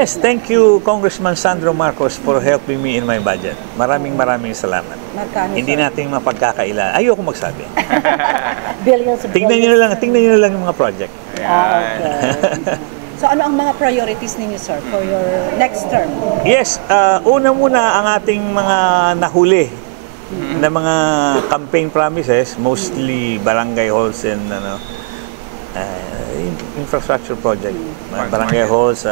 Yes, thank you Congressman Sandro Marcos for helping me in my budget. Maraming salamat. Magkano, Hindi sir? natin mapagkakaila. Ayoko magsabi. Billions of Tingnan niyo na lang yung mga project. Okay. So ano ang mga priorities ninyo, sir, for your next term? Yes, una muna ang ating mga nahuli na mga campaign promises, mostly barangay halls and infrastructure project. Barangay halls,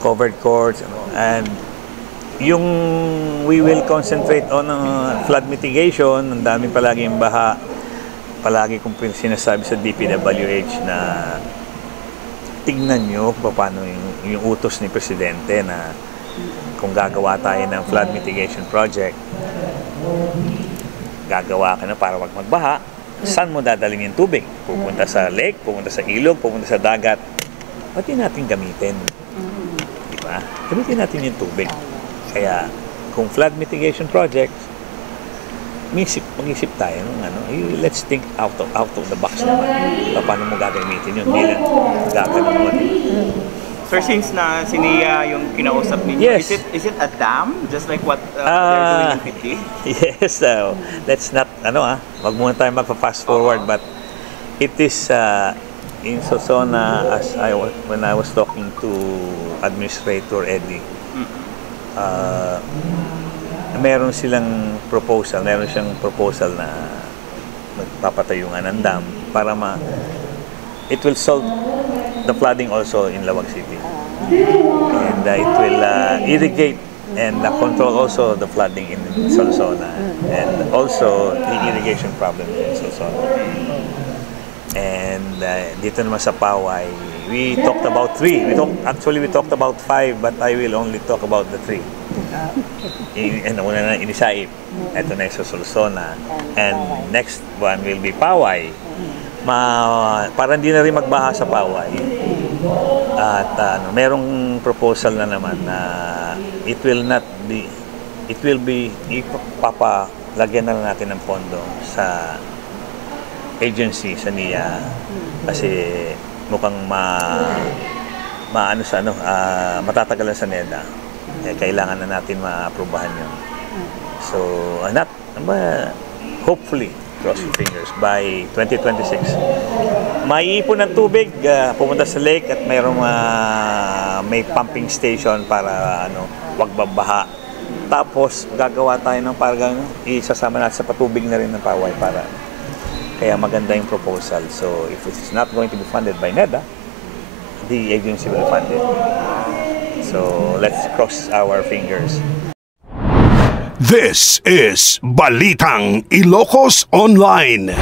covered courts, and yung we will concentrate on flood mitigation. Ang dami palagi yung baha. Palagi kong sinasabi sa DPWH na tingnan nyo kung paano yung utos ni Presidente na kung gagawa tayo ng flood mitigation project, gagawa ka na para wag magbaha. Saan mo dadalhin yung tubig? Pupunta sa lake, pupunta sa ilog, pupunta sa dagat. Pati natin gamitin. Di ba? Gamitin natin yung tubig. Kaya kung flood mitigation projects, mag-isip tayo ng let's think out of the box naman. Paano mo gagamitin yun? Hindi lang gagawin mo. Sir, since na sinia yung kinausap ninyo, yes. is it a dam? Just like what they're doing in Piti? Yes, let's not, wag muna tayo magpa-fast forward, but it is in Sosona, when I was talking to Administrator Eddie, meron siyang proposal na magpapatayungan ng dam para it will solve the flooding also in Lawag City, and it will irrigate and control also the flooding in Solsona and also the irrigation problem in Solsona. And dito naman sa Paway, we talked about 3. We talked about 5, but I will only talk about the 3. Una na Inisaip, ito na sa Solsona, and next one will be Paway. Para hindi na rin magbaha sa Paway. At merong proposal na naman na it will be ipapalagyan na lang natin ng pondo sa agency, sa NIA, kasi mukhang matatagalan sa NEDA. Kailangan na natin ma-aprobahan yun. So, hopefully, cross your fingers, by 2026, maiipon ng tubig, pumunta sa lake at may pumping station para wag babaha. Tapos, gagawa tayo ng parang isasama natin sa patubig na rin ng Paway para kaya maganda yung proposal. So, if it's not going to be funded by NEDA, the agency will fund it. So, let's cross our fingers. This is Balitang Ilocos Online.